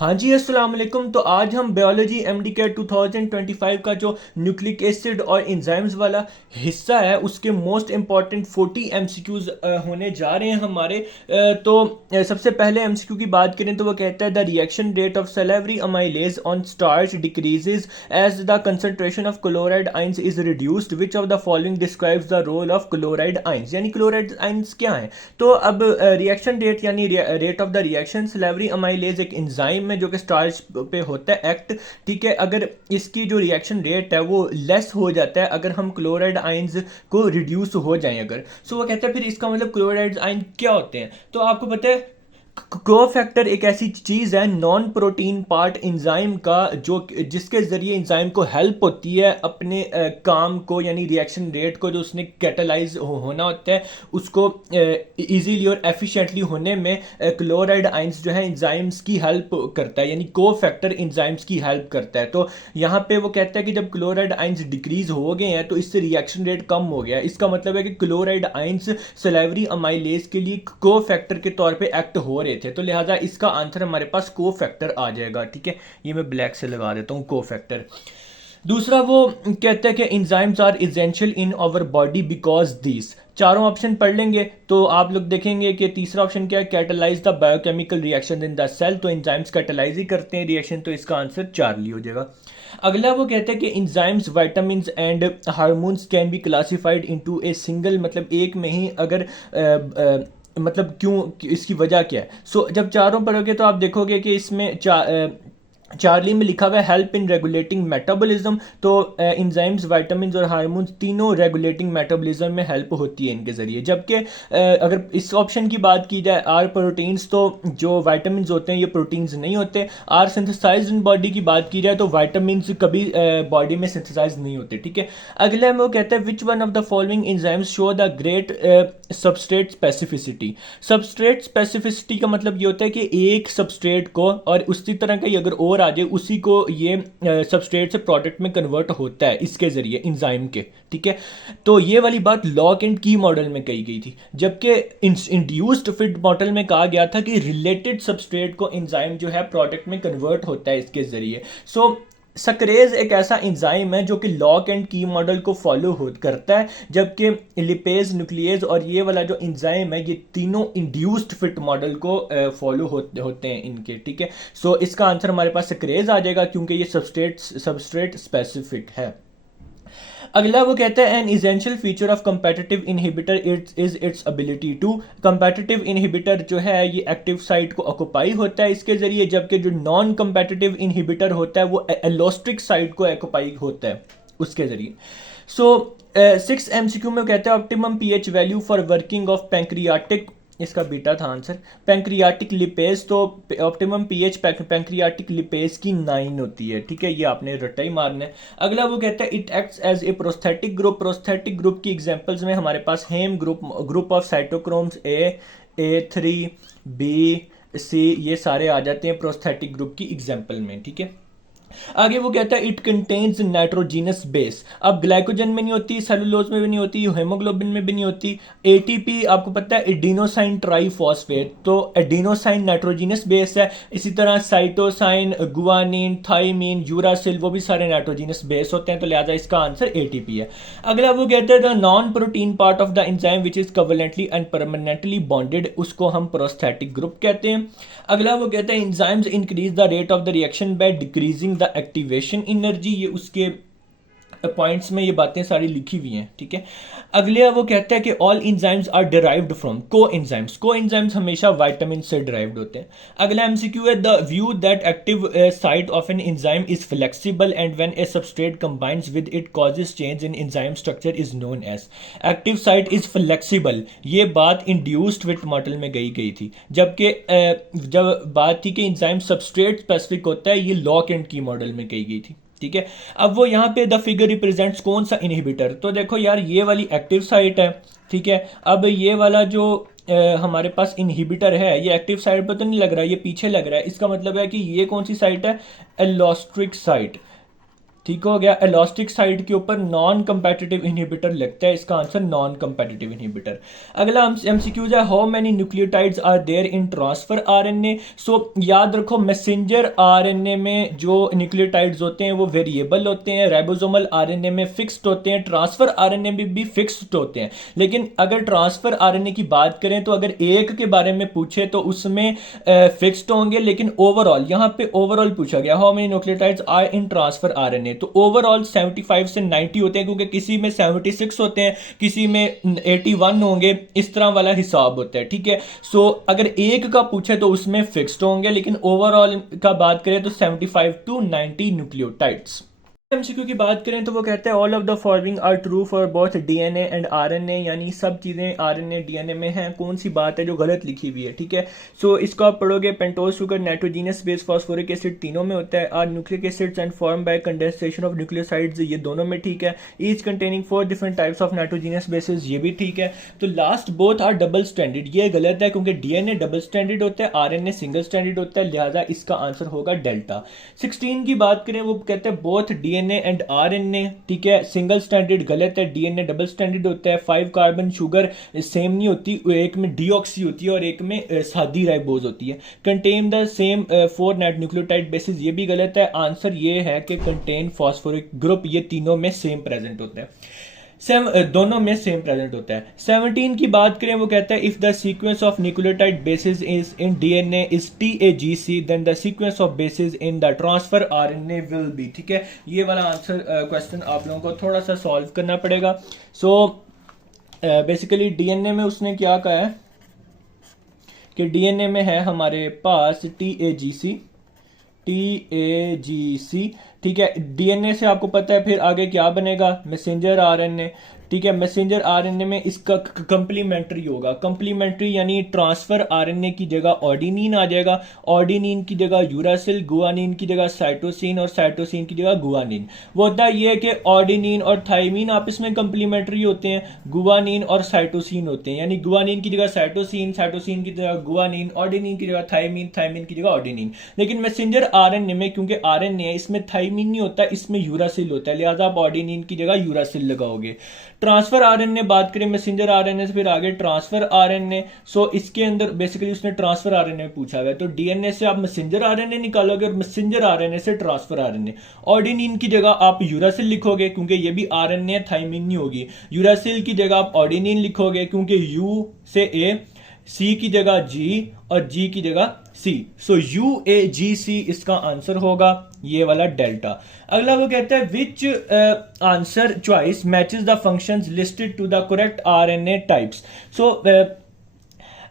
हाँ जी, अस्सलाम वालेकुम। तो आज हम बायोलॉजी एमडी के 2025 का जो न्यूक्लिक एसिड और एंजाइम्स वाला हिस्सा है उसके मोस्ट इम्पॉर्टेंट 40 एमसीक्यूज होने जा रहे हैं हमारे। सबसे पहले एमसीक्यू की बात करें तो वो कहता है the reaction rate of salivary amylase on starch decreases as the concentration of chloride ions is reduced which of the following describes the role of chloride ions. यानी क्लोराइड आइंस क्या है। तो अब रिएक्शन रेट यानी rate of the reaction salivary amylase एक enzyme में जो कि स्टार्च पे होता है एक्ट। ठीक है, अगर इसकी जो रिएक्शन रेट है वो लेस हो जाता है अगर हम क्लोराइड आइंस को रिड्यूस हो जाएं अगर। सो वो कहते हैं फिर इसका मतलब क्लोराइड आइन क्या होते हैं। तो आपको पता है कोफैक्टर एक ऐसी चीज़ है नॉन प्रोटीन पार्ट इंजाइम का जो जिसके ज़रिए इंजाइम को हेल्प होती है अपने काम को यानी रिएक्शन रेट को जो उसने कैटलाइज होना होता है उसको इजीली और एफिशिएंटली होने में क्लोराइड आइंस जो है इंजाइम्स की हेल्प करता है यानी कोफैक्टर इंजाइम्स की हेल्प करता है। तो यहाँ पे वो कहता है कि जब क्लोराइड आइंस डिक्रीज हो गए हैं तो इससे रिएक्शन रेट कम हो गया है। इसका मतलब है कि क्लोराइड आइंस सलाइवरी अमाइलेज के लिए कोफैक्टर के तौर पे एक्ट हो रहे थे। तो लिहाजा इसका आंसर हमारे पास कोफैक्टर आ जाएगा। ठीक है, ये मैं ब्लैक से लगा देता हूँ कोफैक्टर। दूसरा वो कहते हैं कि enzymes are essential in our body because this. चारों ऑप्शन पढ़ लेंगे तो आप लोग देखेंगे कि तीसरा ऑप्शन क्या है, catalyse the biochemical reaction in the cell. तो इंजाइम्स कैटलाइज ही करते हैं रिएक्शन, तो इसका आंसर चार्ली हो जाएगा। अगला वो कहते हैं कि enzymes vitamin and hormones can be classified into a single, मतलब एक में ही अगर मतलब क्यों इसकी वजह क्या है। जब चारों पढ़ोगे तो आप देखोगे कि इसमें चार्ली में लिखा हुआ है हेल्प इन रेगुलेटिंग मेटाबॉलिज्म। तो इंजाइम्स वाइटामिन और हार्मोन्स तीनों रेगुलेटिंग मेटाबॉलिज्म में हेल्प होती है इनके ज़रिए। जबकि अगर इस ऑप्शन की बात की जाए आर प्रोटीन्स, तो जो वाइटामिन होते हैं ये प्रोटीन्स नहीं होते। आर सिंथेसाइज इन बॉडी की बात की जाए तो वाइटामिन कभी बॉडी में सिंथेसाइज नहीं होते। ठीक है, अगला में वो कहते हैं विच one of the following enzymes show the great substrate specificity. Substrate specificity का मतलब ये होता है कि एक सबस्ट्रेट को और उसी तरह का ही अगर और आ जाए उसी को ये सबस्ट्रेट से प्रोडक्ट में कन्वर्ट होता है इसके जरिए इंजाइम के। ठीक है, तो ये वाली बात लॉक एंड की मॉडल में कही गई थी, जबकि इंड्यूस्ड फिट मॉडल में कहा गया था कि रिलेटेड सबस्ट्रेट को इंजाइम जो है प्रोडक्ट में कन्वर्ट होता है इसके जरिए। सक्रेज एक ऐसा इंजाइम है जो कि लॉक एंड की मॉडल को फॉलो करता है, जबकि लिपेज न्यूक्लियस और ये वाला जो इंजाइम है ये तीनों इंड्यूस्ड फिट मॉडल को फॉलो होते हैं इनके। ठीक है, इसका आंसर हमारे पास सक्रेज आ जाएगा क्योंकि ये सबस्ट्रेट स्पेसिफिक है। अगला वो कहता है an essential feature of competitive inhibitor is its ability to. Competitive inhibitor जो है ये एक्टिव साइट को ऑक्युपाई होता है इसके जरिए, जबकि जो नॉन कंपेटिटिव इनहिबिटर होता है वो एलोस्ट्रिक साइट को ऑक्युपाई होता है उसके जरिए। 6 MCQ में कहता है optimum pH value for working of pancreatic, इसका बीटा था आंसर, पैंक्रियाटिक लिपेज। तो ऑप्टिमम पीएच पैंक्रियाटिक लिपेज की 9 होती है। ठीक है, ये आपने रट्टा ही मारना है। अगला वो कहता है it acts as a prosthetic group. Prosthetic group की एग्जांपल्स में हमारे पास heme group of cytochromes A3 B C ये सारे आ जाते हैं प्रोस्थेटिक ग्रुप की एग्जांपल में। ठीक है, आगे वो कहता है इट कंटेन्स नाइट्रोजीनस बेस। अब ग्लाइकोजन में नहीं होती, सेलुलोज में भी नहीं होती, हेमोग्लोबिन में भी नहीं होती। एटीपी आपको पता है एडिनोसाइन ट्राइफॉस्फेट, तो एडिनोसाइन नाइट्रोजीनस बेस है। इसी तरह साइटोसाइन, गुआनिन, थाइमिन, यूरासिल वो भी सारे नाइट्रोजीनस बेस होते हैं, तो लिहाजा इसका आंसर एटीपी है। अगला वो कहता है the non protein part of the enzyme which is covalently and permanently bonded, उसको हम प्रोस्थेटिक ग्रुप कहते हैं। अगला वो कहता है enzymes increase the rate of the reaction by decreasing the activation energy. ये उसके पॉइंट्स में ये बातें सारी लिखी हुई हैं। ठीक है, अगले वो कहता है कि all enzymes are derived from coenzymes. Coenzymes हमेशा विटामिन से डिराइव्ड होते हैं। अगला एमसीक्यू है the view that active site of an enzyme is flexible and when a substrate combines with it causes change in enzyme structure is known as. Active site is flexible, ये बात induced विट model में गई थी, जबकि जब बात थी कि एंजाइम सबस्ट्रेट स्पेसिफिक होता है ये लॉक एंड की मॉडल में कही गई थी। ठीक है, अब वो यहाँ पे द फिगर रिप्रेजेंट्स कौन सा इनहिबिटर। तो देखो यार ये वाली एक्टिव साइट है। ठीक है, अब ये वाला जो हमारे पास इनहिबिटर है ये एक्टिव साइट पर तो नहीं लग रहा है, ये पीछे लग रहा है। इसका मतलब है कि ये कौन सी साइट है, एलोस्ट्रिक साइट। ठीक हो गया। इलास्टिक साइड के ऊपर नॉन कंपेटिटिव इनहिबिटर लगता है, इसका आंसर नॉन कंपेटिटिव इनहिबिटर। अगला एमसीक्यूज है, how many nucleotides are there in transfer RNA. So याद रखो मैसेंजर आरएनए में जो न्यूक्लियोटाइड्स होते हैं वो वेरिएबल होते हैं, राइबोसोमल आरएनए में फिक्स्ड होते हैं, ट्रांसफर आरएनए में भी फिक्स्ड होते हैं। लेकिन अगर ट्रांसफर आरएनए की बात करें तो अगर एक के बारे में पूछे तो उसमें फिक्स्ड होंगे, लेकिन ओवरऑल यहाँ पे ओवरऑल पूछा गया how many nucleotides are in transfer RNA, तो ओवरऑल 75 से 90 होते हैं, क्योंकि किसी में 76 होते हैं, किसी में 81 होंगे, इस तरह वाला हिसाब होता है। ठीक है, सो अगर एक का पूछे तो उसमें फिक्स्ड होंगे, लेकिन ओवरऑल का बात करें तो 75 to 90 न्यूक्लियोटाइड्स। एमसीक्यू की बात करें तो वो कहते हैं all of the following are true for both DNA and RNA, यानी सब चीज़ें आरएनए डीएनए में हैं, कौन सी बात है जो गलत लिखी हुई है। ठीक है, सो इसको आप पढ़ोगे, pentose sugar nitrogenous base phosphoric acid तीनों में होता है, are nucleic acids and form by condensation of nucleosides ये दोनों में ठीक है, each containing 4 different types of nitrogenous bases ये भी ठीक है। तो last both are double standard, ये गलत है क्योंकि डीएनए डबल स्टैंडर्ड होता है, आरएनए सिंगल स्टैंडर्ड होता है, लिहाजा इसका आंसर होगा डेल्टा। 16 की बात करें वो कहते हैं बोथ डीएनए एंड आरएनए, ठीक है, सिंगल स्टैंडर्ड गलत है, डीएनए डबल स्टैंडर्ड होता है। 5 कार्बन शुगर सेम नहीं होती, एक में डीऑक्सी होती है और एक में सादी राइबोज होती है। Contain the same 4 net nucleotide basis ये भी गलत है, आंसर ये है कि कंटेन फॉस्फोरिक ग्रुप, ये तीनों में सेम प्रेजेंट होता है, दोनों में सेम प्रेजेंट होता है। 17 की बात करें वो कहता है if the sequence of nucleotide bases is in DNA is TAGC then the sequence of bases in the transfer RNA will be. ठीक है, ये वाला आंसर क्वेश्चन आप लोगों को थोड़ा सा सॉल्व करना पड़ेगा। सो बेसिकली डीएनए में उसने क्या कहा है कि डीएनए में है हमारे पास TAGC, ठीक है। डीएनए से आपको पता है फिर आगे क्या बनेगा, मैसेंजर आरएनए। ठीक है, मैसेंजर आरएनए में इसका कंप्लीमेंट्री होगा, कंप्लीमेंट्री यानी ट्रांसफर आरएनए की जगह ऑर्डिनिन आ जाएगा, ऑर्डिनिन की जगह यूरासिल, गुआनिन की जगह साइटोसिन और साइटोसिन की जगह गुआनिन। वो होता है ये कि ऑर्डिनिन और थाइमिन आपस में कंप्लीमेंट्री होते हैं, गुआनिन और साइटोसिन होते हैं, यानी गुआनिन की जगह साइटोसिन, साइटोसिन की जगह गुआनिन, ऑर्डिनिन की जगह थाइमिन, थाइमिन की जगह ऑर्डिनिन। लेकिन मैसेंजर आरएनए में क्योंकि आरएनए है इसमें थाइमिन नहीं होता, इसमें यूरासिल होता है, लिहाजा आप ऑर्डिनिन की जगह यूरासिल लगाओगे। ट्रांसफर आरएनए बात करें मैसेंजर आरएनए से फिर आगे ट्रांसफर आरएनए, सो इसके अंदर बेसिकली उसने ट्रांसफर आरएनए पूछा हुआ है, तो डीएनए से आप मैसेंजर आरएनए निकालोगे और मैसेंजर आरएनए से ट्रांसफर आरएनए। ऑर्डिनिन की जगह आप यूरासिल लिखोगे क्योंकि ये भी आरएनए है, थाइमिन नहीं होगी। यूरासिल की जगह आप ऑर्डिनिन लिखोगे क्योंकि यू से ए, सी की जगह जी और जी की जगह सी, सो UAGC इसका आंसर होगा, ये वाला डेल्टा। अगला वो कहता है which answer choice matches the functions listed to the correct RNA types. So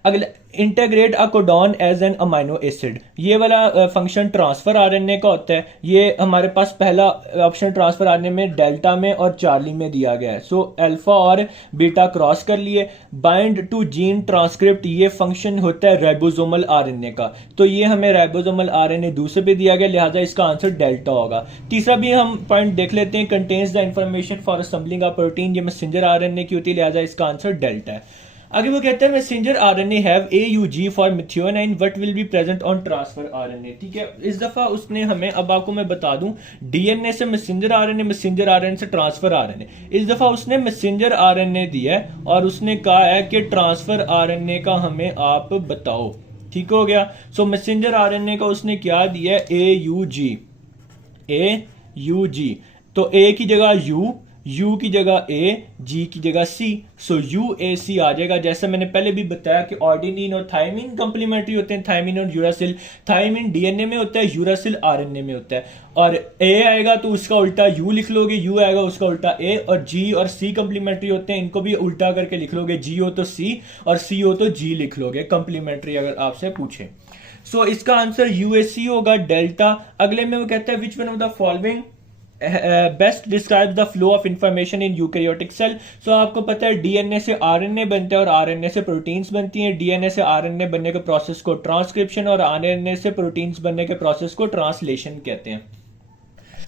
अगला integrate a codon as an amino acid, ये वाला फंक्शन ट्रांसफर आरएनए का होता है। ये हमारे पास पहला ऑप्शन ट्रांसफर आरएनए में डेल्टा में और चार्ली में दिया गया है, सो अल्फा और बीटा क्रॉस कर लिए। बाइंड टू जीन ट्रांसक्रिप्ट, ये फंक्शन होता है राइबोसोमल आरएनए का, तो ये हमें राइबोसोमल आरएनए दूसरे पे दिया गया, लिहाजा इसका आंसर डेल्टा होगा। तीसरा भी हम पॉइंट देख लेते हैं, contains the information for assembling a protein, ये मैसेंजर आरएनए की होती है, लिहाजा इसका आंसर डेल्टा है। आगे वो कहते हैं messenger RNA have AUG for methionine what will be present on transfer RNA. ठीक है, इस दफा उसने हमें, अब आपको मैं बता दूं, डीएनए से मैसेंजर आरएनए, मैसेंजर आरएनए से ट्रांसफर आरएनए, इस दफा उसने मैसेंजर आरएनए दिया है और उसने कहा है कि ट्रांसफर आरएनए का हमें आप बताओ। ठीक हो गया, सो मैसेंजर आरएनए का उसने क्या दिया है, AUG, तो A की जगह U की जगह A, G की जगह C, सो UAC आ जाएगा। जैसे मैंने पहले भी बताया कि ऑर्डिनिन और थाइमिन कंप्लीमेंट्री होते हैं, थाइमिन और यूरासिल, थाइमिन डीएनए में होता है, यूरासिल आरएनए में होता है, और A आएगा तो उसका उल्टा U लिख लोगे, U आएगा उसका उल्टा A, और G और C कंप्लीमेंट्री होते हैं, इनको भी उल्टा करके लिख लोगे, G हो तो C और C हो तो G लिख लोगे, कंप्लीमेंट्री अगर आपसे पूछे। सो इसका आंसर UAC होगा, डेल्टा। अगले में वो कहता है which one of the following best describe the flow of information in eukaryotic cell. So आपको पता है डीएनए से आरएनए बनता है और आरएनए से प्रोटीन्स बनती हैं, डीएनए से आरएनए बनने के प्रोसेस को ट्रांसक्रिप्शन और आरएनए से प्रोटीन्स बनने के प्रोसेस को ट्रांसलेशन कहते हैं।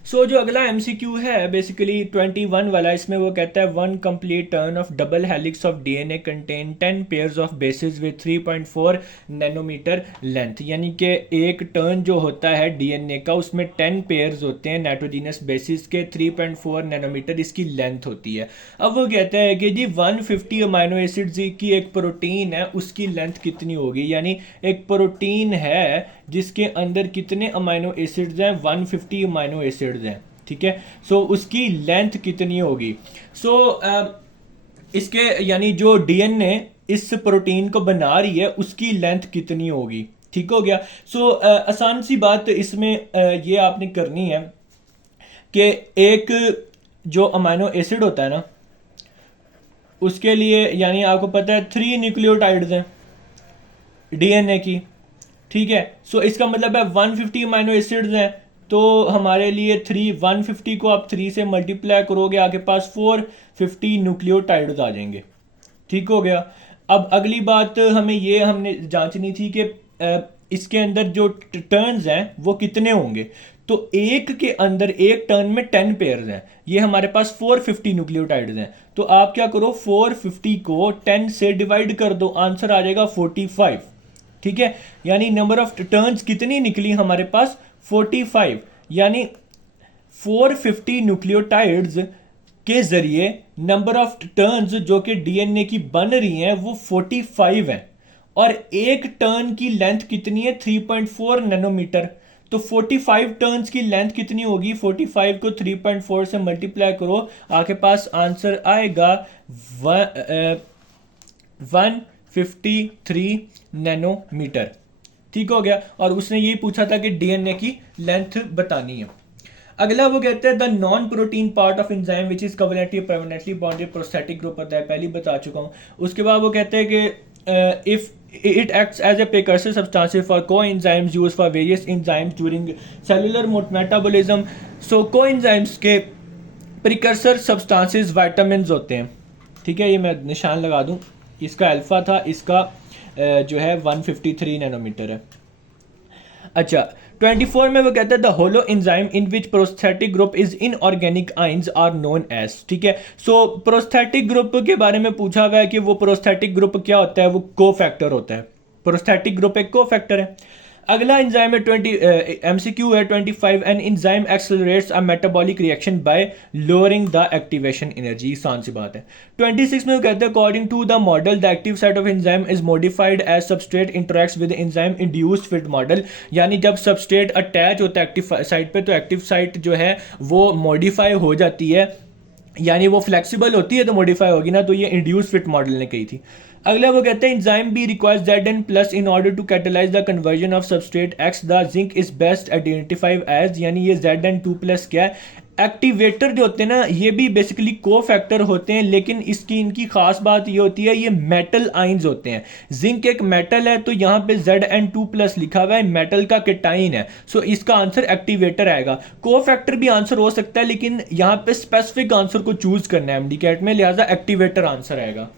सो जो अगला एमसीक्यू है बेसिकली 21 वाला, इसमें वो कहता है one complete turn of double helix of DNA contain 10 pairs of bases with 3.4 nanometre length. यानी कि एक टर्न जो होता है डीएनए का उसमें 10 पेयर्स होते हैं नाइट्रोजिनस बेसिस के, 3.4 नैनोमीटर इसकी लेंथ होती है। अब वो कहता है कि जी 150 अमाइनो एसिड्स की एक प्रोटीन है उसकी लेंथ कितनी होगी, यानी एक प्रोटीन है जिसके अंदर कितने अमाइनो एसिड्स हैं, 150 अमाइनो एसिड्स हैं, ठीक है। सो उसकी लेंथ कितनी होगी। सो इसके यानी जो डीएनए इस प्रोटीन को बना रही है उसकी लेंथ कितनी होगी, ठीक हो गया। सो आसान सी बात इसमें ये आपने करनी है कि एक जो अमाइनो एसिड होता है ना उसके लिए, यानी आपको पता है 3 न्यूक्लियोटाइड्स हैं डीएनए की, ठीक है। सो इसका मतलब है 150 अमाइनो एसिड्स हैं, तो हमारे लिए 150 को आप 3 से मल्टीप्लाई करोगे, आपके पास 450 न्यूक्लियोटाइड्स आ जाएंगे, ठीक हो गया। अब अगली बात हमने जांचनी थी कि इसके अंदर जो टर्न्स हैं वो कितने होंगे। तो एक के अंदर एक टर्न में 10 पेयर्स हैं, ये हमारे पास 450 न्यूक्लियोटाइड्स हैं। तो आप क्या करो, 450 को 10 से डिवाइड कर दो, आंसर आ जाएगा 45, ठीक है। यानी नंबर ऑफ टर्न्स कितनी निकली हमारे पास, 45। यानी 450 न्यूक्लियोटाइड्स के जरिए नंबर ऑफ टर्न्स जो कि डीएनए की बन रही हैं वो 45 है, और एक टर्न की लेंथ कितनी है, 3.4 नैनोमीटर। तो 45 टर्न्स की लेंथ कितनी होगी, 45 को 3.4 से मल्टीप्लाई करो, आपके पास आंसर आएगा 153 नैनोमीटर, ठीक हो गया। और उसने ये पूछा था कि डीएनए की लेंथ बतानी है। अगला वो कहते हैं the non protein part of enzyme which is covalently permanently bonded prosthetic group होता है, पहले बता चुका हूँ। उसके बाद वो कहते हैं कि if it acts as a precursor substance for coenzymes used for various enzymes during cellular metabolism। so coenzymes के precursor substances vitamins होते हैं, ठीक है। ये मैं निशान लगा दूं, इसका अल्फा था, इसका जो है 153 नैनोमीटर है। अच्छा 24 में वो कहता है the holoenzyme in which prosthetic group is inorganic ions are known as, ठीक है। सो प्रोस्थेटिक ग्रुप के बारे में पूछा हुआ है कि वो प्रोस्थेटिक ग्रुप क्या होता है, वो को फैक्टर होता है। प्रोस्थेटिक ग्रुप एक को फैक्टर है। अगला एंजाइम है 20 एमसीक्यू है 25 an enzyme accelerates a metabolic reaction by lowering the activation energy, आसान सी बात है। 26 में वो कहते हैं according to the model the active site of enzyme is modified as substrate interacts with enzyme induced fit model. यानी जब सबस्ट्रेट अटैच होता है एक्टिव साइट पे तो एक्टिव साइट जो है वो मॉडिफाई हो जाती है, यानी वो फ्लेक्सिबल होती है तो मॉडिफाई होगी ना, तो ये इंड्यूस फिट मॉडल ने कही थी। अगला वो कहते हैं enzyme B requires Zn plus in order to catalyse the conversion of substrate X the zinc is best identified as, यानी ये Zn2+ क्या है, एक्टिवेटर जो होते हैं ना ये भी बेसिकली को फैक्टर होते हैं, लेकिन इसकी इनकी खास बात ये होती है ये मेटल आइंस होते हैं। जिंक एक मेटल है तो यहाँ पे Zn2+ लिखा हुआ है, मेटल का केटाइन है, सो इसका आंसर एक्टिवेटर आएगा। को फैक्टर भी आंसर हो सकता है लेकिन यहाँ पे स्पेसिफिक आंसर को चूज करना है एमडीकैट में, लिहाजा एक्टिवेटर आंसर आएगा।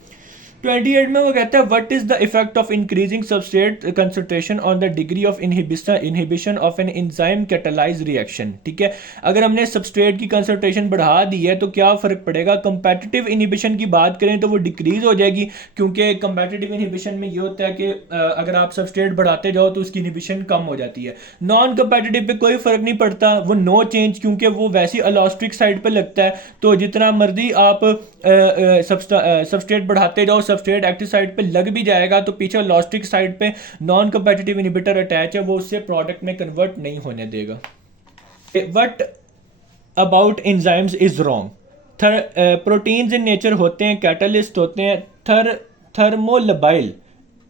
28 में वो कहता है what is the effect of increasing substrate concentration on the degree of inhibition of an enzyme catalyse reaction, ठीक है। अगर हमने सबस्ट्रेट की कंसंट्रेशन बढ़ा दी है तो क्या फर्क पड़ेगा। कंपेटिटिव इनहिबिशन की बात करें तो वो डिक्रीज हो जाएगी, क्योंकि कंपेटिटिव इनहिबिशन में ये होता है कि अगर आप सबस्ट्रेट बढ़ाते जाओ तो उसकी इनहिबिशन कम हो जाती है। नॉन कंपेटिटिव पे कोई फर्क नहीं पड़ता, वो नो चेंज, क्योंकि वो वैसी अलॉस्ट्रिक साइड पे लगता है, तो जितना मर्जी आप सबस्ट्रेट बढ़ाते जाओ सबस्ट्रेट एक्टिव साइड पे लग भी जाएगा, तो पीछे लॉस्टिक साइड पे नॉन कंपेटिटिव इनहिबिटर अटैच है, वो उससे प्रोडक्ट में कन्वर्ट नहीं होने देगा। What about enzymes is wrong. Proteins in nature होते हैं, कैटलिस्ट होते हैं, थर्मोलबाइल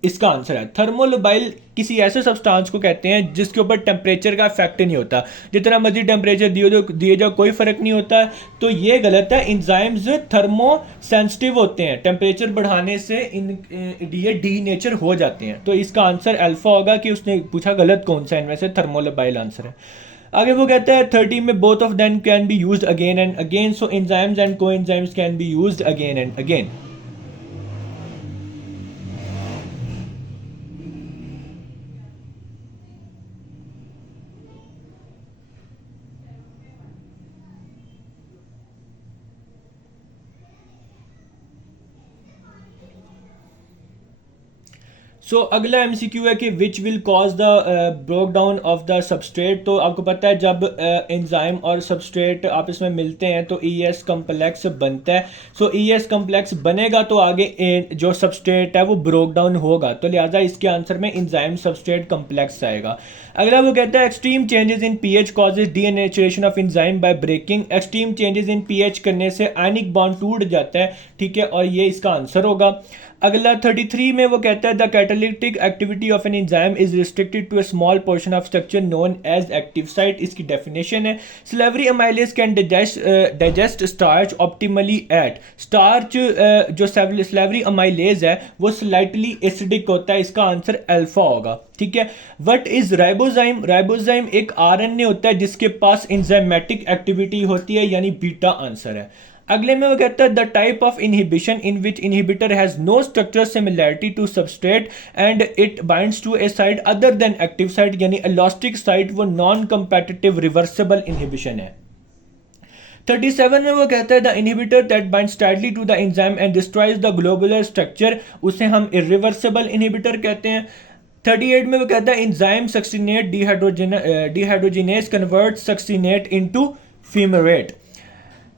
इसका आंसर है। थर्मोलबाइल किसी ऐसे सब्सटेंस को कहते हैं जिसके ऊपर टेम्परेचर का इफेक्ट नहीं होता, जितना मर्जी टेम्परेचर दिए जाओ कोई फर्क नहीं होता, तो ये गलत है। एंजाइम्स थर्मो सेंसिटिव होते हैं, टेम्परेचर बढ़ाने से ये डी नेचर हो जाते हैं, तो इसका आंसर अल्फा होगा कि उसने पूछा गलत कौन सा इनमें से, थर्मोलबाइल आंसर है। आगे वो कहता है 30 में both of them can be used again and again, so enzymes and coenzymes can be used again and again. So अगला एमसीक्यू है कि which will cause the broke down of the substrate. तो आपको पता है जब enzyme और substrate आपस में मिलते हैं तो ईएस कम्प्लेक्स बनता है। सो ईएस कम्प्लेक्स बनेगा तो आगे जो सबस्ट्रेट है वो ब्रोक डाउन होगा, तो लिहाजा इसके आंसर में एंजाइम सबस्ट्रेट कम्प्लेक्स आएगा। अगला वो कहता है extreme changes in pH causes denaturation of enzyme by breaking. Extreme changes in pH करने से आयनिक बॉन्ड टूट जाता है, ठीक है, और ये इसका आंसर होगा। अगला 33 में वो कहता है the catalytic activity of an enzyme is restricted to a small portion of structure known as active site. इसकी डेफिनेशन है salivary amylase can digest starch optimally at. Starch जो स्लेवरी अमाइलेज है वो स्लाइटली एसिडिक होता है, इसका answer alpha होगा, ठीक है। What is ribozyme? राइबोजाइम एक आरएनए होता है जिसके पास एंजाइमेटिक एक्टिविटी होती है, यानी बीटा आंसर है। अगले में वो कहता है the type of inhibition in which inhibitor has no structural similarity to substrate and it binds to a site other than active site, यानी एलोस्टिक साइट वो नॉन कंपेटिटिव रिवर्सिबल इनहिबिशन है। 37 में वो कहता है the inhibitor that binds tightly to the enzyme and destroys the globular structure, उसे हम irreversible inhibitor कहते हैं। 38 में वो कहता है enzyme succinate dehydrogenase convert succinate into fumarate,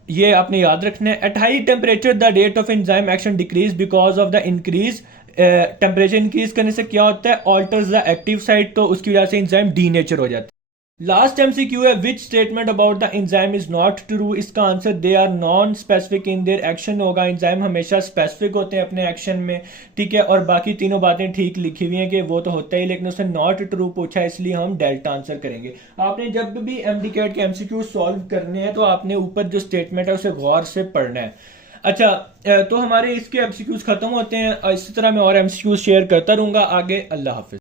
ये आपने याद रखना है। At high temperature the rate of enzyme action decrease because of the increase. Temperature increase करने से क्या होता है? ऑल्टर्स द एक्टिव साइट, तो उसकी वजह से एंजाइम डीनेचर हो जाता है। लास्ट एमसीक्यू है which statement about the enzyme is not true. इसका answer they are non specific in their action होगा। एंजाइम हमेशा स्पेसिफिक होते हैं अपने एक्शन में, ठीक है, और बाकी तीनों बातें ठीक लिखी हुई हैं कि वो तो होता ही, लेकिन उसने नॉट ट्रू पूछा है इसलिए हम डेल्टा आंसर करेंगे। आपने जब भी एमडीकैट के एमसीक्यू सॉल्व करने हैं तो आपने ऊपर जो स्टेटमेंट है उसे गौर से पढ़ना है। अच्छा, तो हमारे इसके एमसीक्यूज खत्म होते हैं। इसी तरह मैं और एमसीक्यूज शेयर करता रहूंगा आगे। अल्लाह हाफिज।